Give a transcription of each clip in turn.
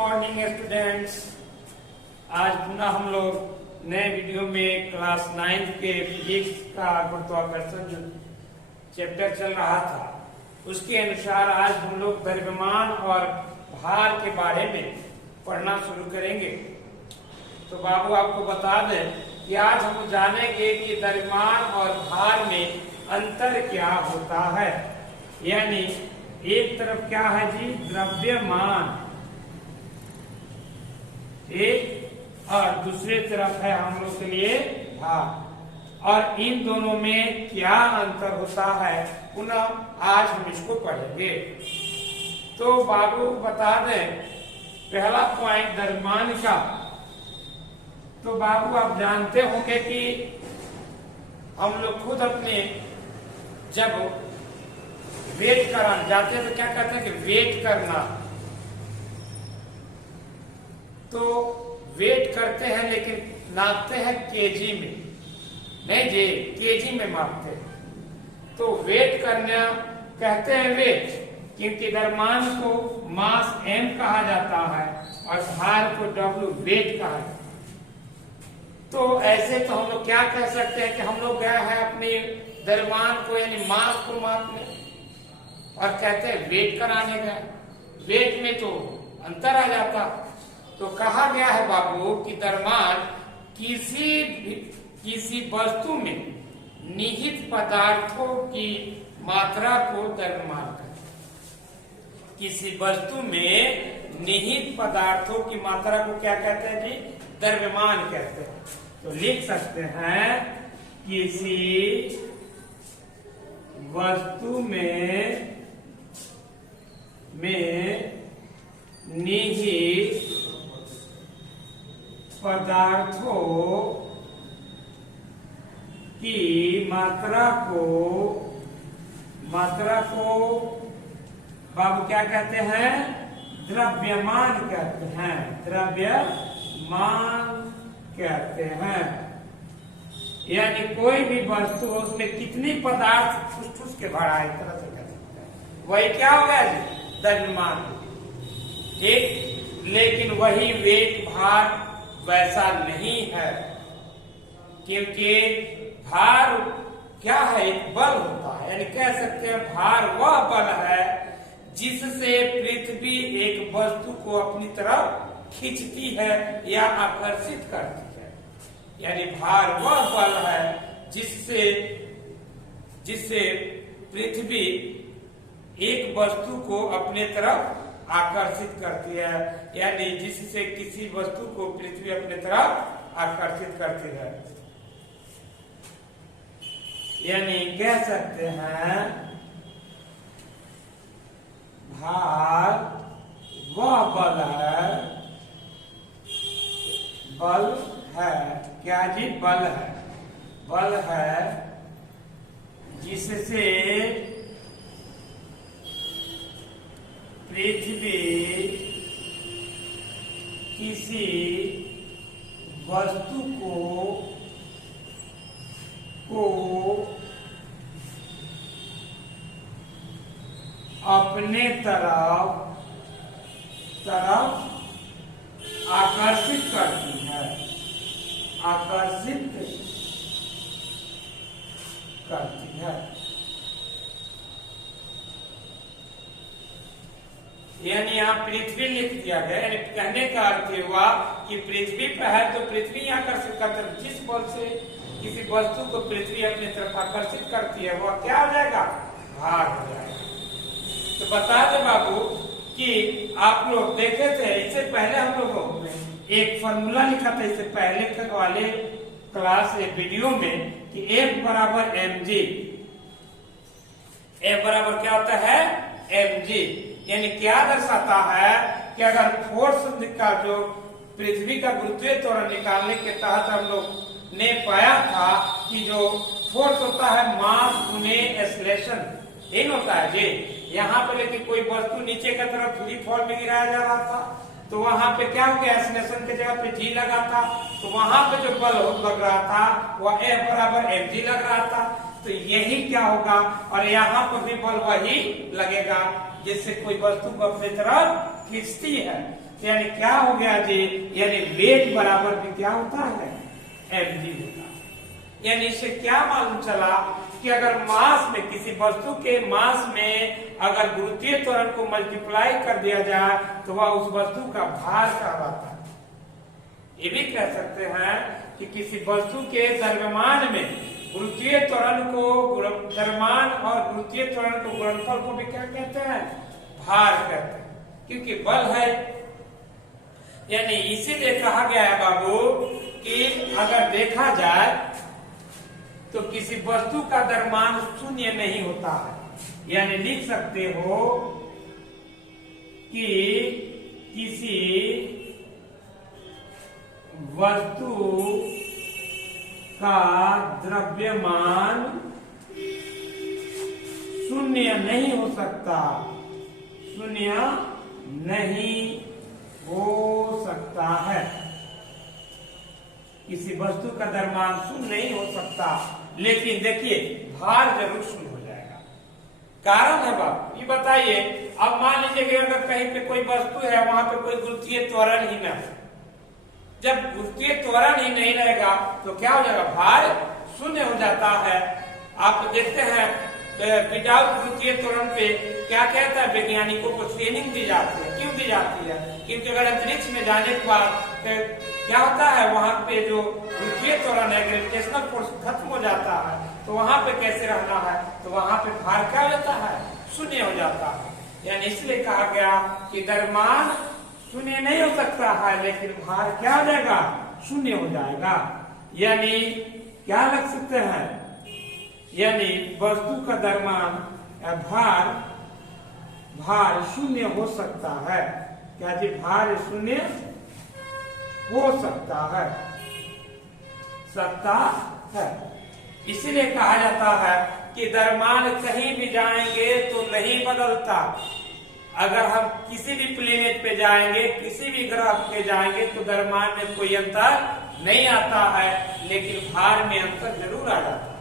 Morning students. आज पुनः हम लोग नए वीडियो में क्लास 9 के फिजिक्स का गुरुत्वाकर्षण जो चैप्टर चल रहा था उसके अनुसार आज हम लोग द्रव्यमान और भार के बारे में पढ़ना शुरू करेंगे। तो बाबू आपको बता दें कि आज हम जानेंगे कि द्रव्यमान और भार में अंतर क्या होता है। यानी एक तरफ क्या है जी, द्रव्यमान एक, और दूसरे तरफ है हम लोग के लिए भार। और इन दोनों में क्या अंतर होता है पुनः आज हम इसको पढ़ेंगे। तो बाबू बता दें पहला पॉइंट द्रव्यमान का। तो बाबू आप जानते होंगे कि हम लोग खुद अपने जब वेट कराने जाते हैं तो क्या कहते हैं कि वेट करना। तो वेट करते हैं लेकिन नापते हैं केजी में, नहीं जी केजी में मापते हैं। तो वेट करना कहते हैं वेट, क्योंकि द्रव्यमान को मास m कहा जाता है और भार को w वेट कहा जाता है। तो ऐसे तो हम लोग क्या कह सकते हैं कि हम लोग गए हैं अपने द्रव्यमान को यानी मास को मापने और कहते हैं वेट कराने गए। वेट में तो अंतर आ जाता। तो कहा गया है बाबू कि द्रव्यमान किसी वस्तु में निहित पदार्थों की मात्रा को द्रव्यमान कहते हैं। किसी वस्तु में निहित पदार्थों की मात्रा को क्या कहते हैं जी, द्रव्यमान कहते हैं। तो लिख सकते हैं किसी वस्तु में निहित पदार्थों की मात्रा को बाबू क्या कहते हैं, द्रव्यमान कहते हैं। द्रव्यमान कहते हैं। यानी कोई भी वस्तु हो उसमें कितनी पदार्थ ठुस के भरा है, तरह से कह सकते हैं, वही क्या हो गया जी, द्रव्यमान। ठीक, लेकिन वही वेग भार वैसा नहीं है, क्योंकि भार क्या है, एक बल होता है। यानी कह सकते हैं भार वह बल है जिससे पृथ्वी एक वस्तु को अपनी तरफ खींचती है या आकर्षित करती है। यानी भार वह बल है जिससे पृथ्वी एक वस्तु को अपने तरफ आकर्षित करती है। यानी जिससे किसी वस्तु को पृथ्वी अपने तरफ आकर्षित करती है। यानी कह सकते हैं भार वह बल है, क्या जी, बल है जिससे पृथ्वी किसी वस्तु को अपने तरफ आकर्षित करती है, यानी यहाँ पृथ्वी लिख दिया गया। यानी कहने का अर्थ हुआ कि पृथ्वी पर है तो पृथ्वी आकर्षित करती है। जिस बल से किसी वस्तु को पृथ्वी अपनी तरफ आकर्षित करती है वह क्या हो जाएगा, भार हो जाएगा। तो बता दे बाबू कि आप लोग देखे थे इससे पहले हम लोगों ने एक फॉर्मूला लिखा था इससे पहले वाले क्लास वीडियो में कि F बराबर mg। F बराबर क्या होता है, mg। यानी क्या दर्शाता है कि अगर फोर्स का जो पृथ्वी का गुरुत्वीय त्वरण निकालने के तहत हम लोग ने पाया था कि जो फोर्स होता है मास गुने एक्सेलरेशन, यही होता है जी। यहाँ पे लेकिन कोई वस्तु नीचे की तरफ फ्री फॉल में गिराया जा रहा था तो वहां पे क्या हो गया, एक्सेलरेशन की जगह पे जी लगा था। तो वहां पे जो बल लग रहा था वह F बराबर mg लग रहा था। तो यही क्या होगा, और यहाँ पर भी बल वही लगेगा जिससे कोई वस्तु को अपनी तरफ खींचती है। यानी क्या हो गया जी, यानी वेट बराबर में क्या होता है, mg होता है। यानी इससे क्या मालूम चला कि अगर मास में, किसी वस्तु के मास में अगर गुरुत्वीय त्वरण को मल्टीप्लाई कर दिया जाए तो वह उस वस्तु का भार कहलाता है। ये भी कह सकते हैं कि किसी वस्तु के द्रव्यमान में गुरुत्वीय त्वरण को, द्रव्यमान और गुरुत्वीय त्वरण को गुणनफल को भी क्या कहते हैं, भार कहते हैं, क्योंकि बल है। यानी इसीलिए कहा गया है बाबू कि अगर देखा जाए तो किसी वस्तु का द्रव्यमान शून्य नहीं होता है। यानी लिख सकते हो कि किसी वस्तु का द्रव्यमान शून्य नहीं हो सकता, शून्य नहीं हो सकता है। किसी वस्तु का द्रव्यमान शून्य नहीं हो सकता, लेकिन देखिए भार जरूर शून्य हो जाएगा। कारण है बाप, ये बताइए, अब मान लीजिए कि अगर कहीं पे कोई वस्तु है, वहां पे कोई गुरुत्वीय त्वरण ही न है। जब गुरुत्वीय त्वरण ही नहीं रहेगा तो क्या हो जाएगा, भार शून्य हो जाता है। आप देखते हैं विदाउट गुरुत्वीय त्वरण पे क्या कहता है, वैज्ञानिकों को ट्रेनिंग दी जाती है। क्यों दी जाती है, क्योंकि अगर अंतरिक्ष में जाने के बाद क्या होता है, वहां पे जो गुरुत्वीय त्वरण है, ग्रेविटेशनल फोर्स खत्म हो जाता है, तो वहां पे कैसे रहना है, तो वहां पे भार क्या हो जाता है, शून्य हो जाता है। यानी इसलिए कहा गया कि द्रव्यमान शून्य नहीं हो सकता है, लेकिन भार क्या हो जाएगा, शून्य हो जाएगा। यानी क्या लग सकते हैं, यानी वस्तु का द्रव्यमान भार शून्य हो सकता है। क्या जी, भार शून्य हो सकता है। इसीलिए कहा जाता है कि द्रव्यमान कहीं भी जाएंगे तो नहीं बदलता। अगर हम किसी भी प्लेनेट पे जाएंगे, किसी भी ग्रह पे जाएंगे तो द्रव्यमान में कोई अंतर नहीं आता है, लेकिन भार में अंतर जरूर आ जाता है।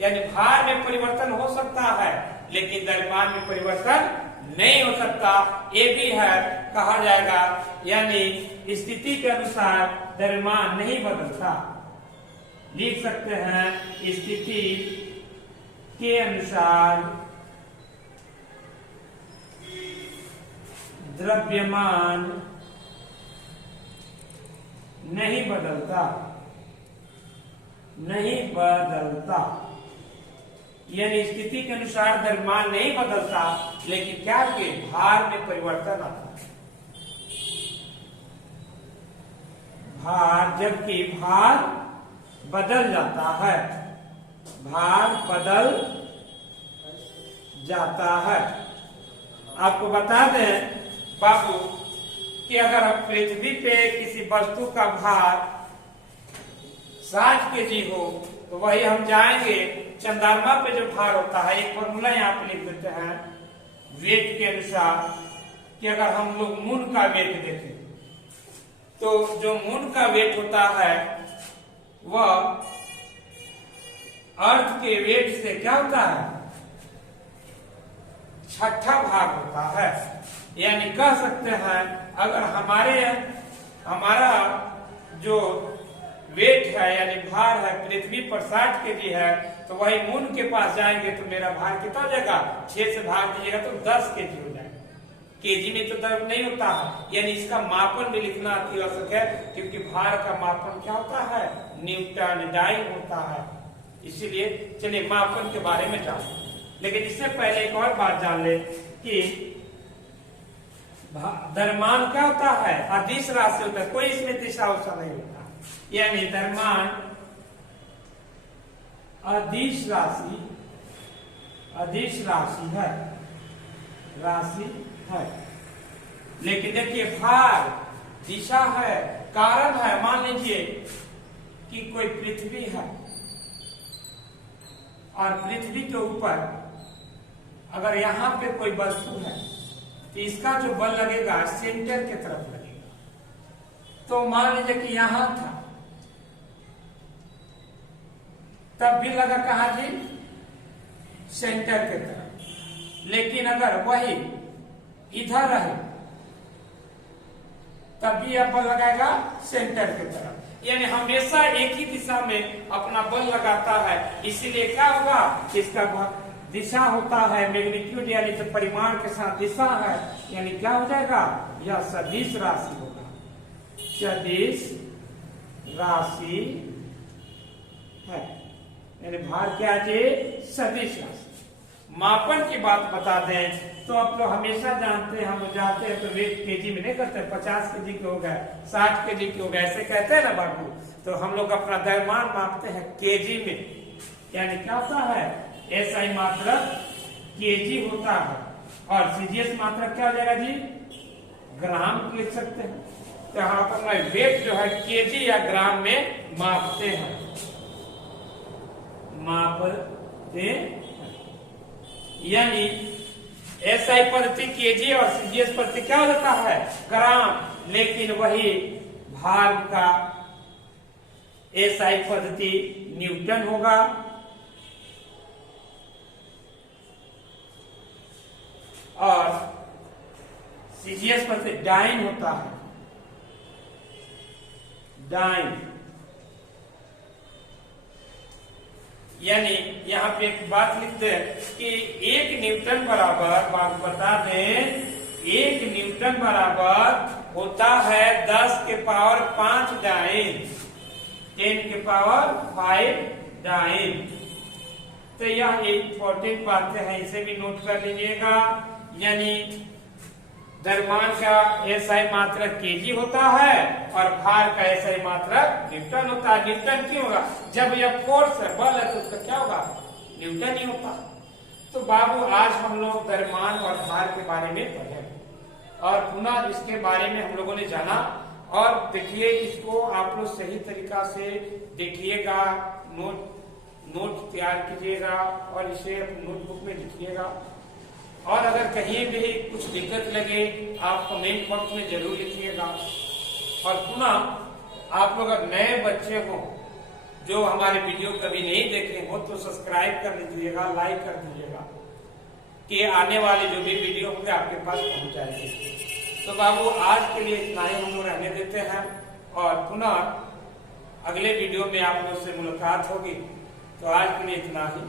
यानी भार में परिवर्तन हो सकता है, लेकिन द्रव्यमान में परिवर्तन नहीं हो सकता। ये भी है, कहा जाएगा, यानी स्थिति के अनुसार द्रव्यमान नहीं बदलता। लिख सकते हैं, स्थिति के अनुसार द्रव्यमान नहीं बदलता, यानी स्थिति के अनुसार द्रव्यमान नहीं बदलता, लेकिन क्या के भार में परिवर्तन आता है। जबकि भार बदल जाता है, भार बदल जाता है। आपको बता दें बाबू कि अगर हम पृथ्वी पे किसी वस्तु का भार 60 kg हो, तो वही हम जाएंगे चंद्रमा पे जो भार होता है, एक फॉर्मूला यहाँ पे लिख देते हैं वेट के अनुसार, कि अगर हम लोग मून का वेट देखें तो जो मून का वेट होता है वह अर्थ के वेट से क्या होता है, 6ठा भाग होता है। यानी कह सकते हैं अगर हमारा जो वेट है यानी भार है पृथ्वी पर 60 kg है, तो वही मून के पास जाएंगे तो मेरा भार कितना हो जाएगा, 6 से भाग दीजिएगा तो 10 kg हो जाएगा। केजी में तो दर्द नहीं होता है, यानी इसका मापन भी लिखना अति आवश्यक है, क्योंकि भार का मापन क्या होता है, न्यूटन डाइन होता है। इसीलिए चलिए मापन के बारे में जान, लेकिन इससे पहले एक और बात जान ले कि द्रव्यमान क्या होता है, अदिश राशि होता है, कोई इसमें दिशा उषा नहीं होता। यानी द्रव्यमान अदिश राशि है, लेकिन देखिए भार दिशा है, कारण है। मान लीजिए कि कोई पृथ्वी है और पृथ्वी के ऊपर अगर यहाँ पे कोई वस्तु है तो इसका जो बल लगेगा सेंटर की तरफ लगेगा। तो मान लीजिए कि यहां था, तब भी लगा कहां जी, सेंटर की तरफ। लेकिन अगर वही इधर रहे तभी यह बल लगाएगा सेंटर की तरफ, यानी हमेशा एक ही दिशा में अपना बल लगाता है। इसीलिए क्या होगा, इसका दिशा होता है मैग्नीट्यूड, यानी जो परिमाण के साथ दिशा है, यानी क्या हो जाएगा, यह सदिश राशि होगा। सदिश राशि है, यानी भार क्या है, सदिश राशि। मापन की बात बता दें तो आप लोग हमेशा जानते हैं, हम जाते हैं तो वेट केजी में नहीं करते, 50 केजी के हो गए, 60 केजी के हो गए, ऐसे कहते हैं ना बाबू। तो हम लोग अपना द्रव्यमान मापते हैं केजी में, यानी क्या होता है, एसआई मात्रक केजी होता है, और सीजीएस मात्रक क्या हो जाएगा जी, ग्राम लिख सकते हैं। तो हम अपना वेट जो है केजी या ग्राम में मापते हैं, मापते, यानी एसआई प्रति केजी और सीजीएस प्रति क्या होता है, ग्राम, लेकिन वही भार का एसआई पद्धति न्यूटन होगा और सीजीएस पद्धति डाइन होता है, डाइन। यानी यहाँ पे एक बात लिखते हैं कि 1 न्यूटन बराबर, बात बता दें, 1 न्यूटन बराबर होता है 10 के पावर 5 डाइन, 10 के पावर 5 डाइन। तो यह इंपॉर्टेंट बातें हैं, इसे भी नोट कर लीजिएगा। यानी द्रव्यमान का एसआई मात्रक केजी होता है और भार का एसआई मात्रक न्यूटन होता है। न्यूटन क्यों होगा, जब यह फोर्स है, बल है, तो उसका क्या होगा, न्यूटन ही होता। तो बाबू आज हम लोग द्रव्यमान और भार के बारे में पढ़े और पुनः इसके बारे में हम लोगों ने जाना। और देखिए, इसको आप लोग सही तरीका से देखिएगा, नोट तैयार कीजिएगा और इसे नोटबुक में लिखिएगा। और अगर कहीं भी कुछ दिक्कत लगे आप कमेंट बॉक्स में जरूर लिखिएगा। और पुनः आप लोग अगर नए बच्चे हो जो हमारे वीडियो कभी नहीं देखे हो तो सब्सक्राइब कर लीजिएगा, लाइक कर दीजिएगा कि आने वाले जो भी वीडियो होंगे आपके पास पहुंच जाएंगे। तो बाबू आज के लिए इतना ही हम लोग रहने देते हैं और पुनः अगले वीडियो में आप लोग से मुलाकात होगी। तो आज के लिए इतना ही।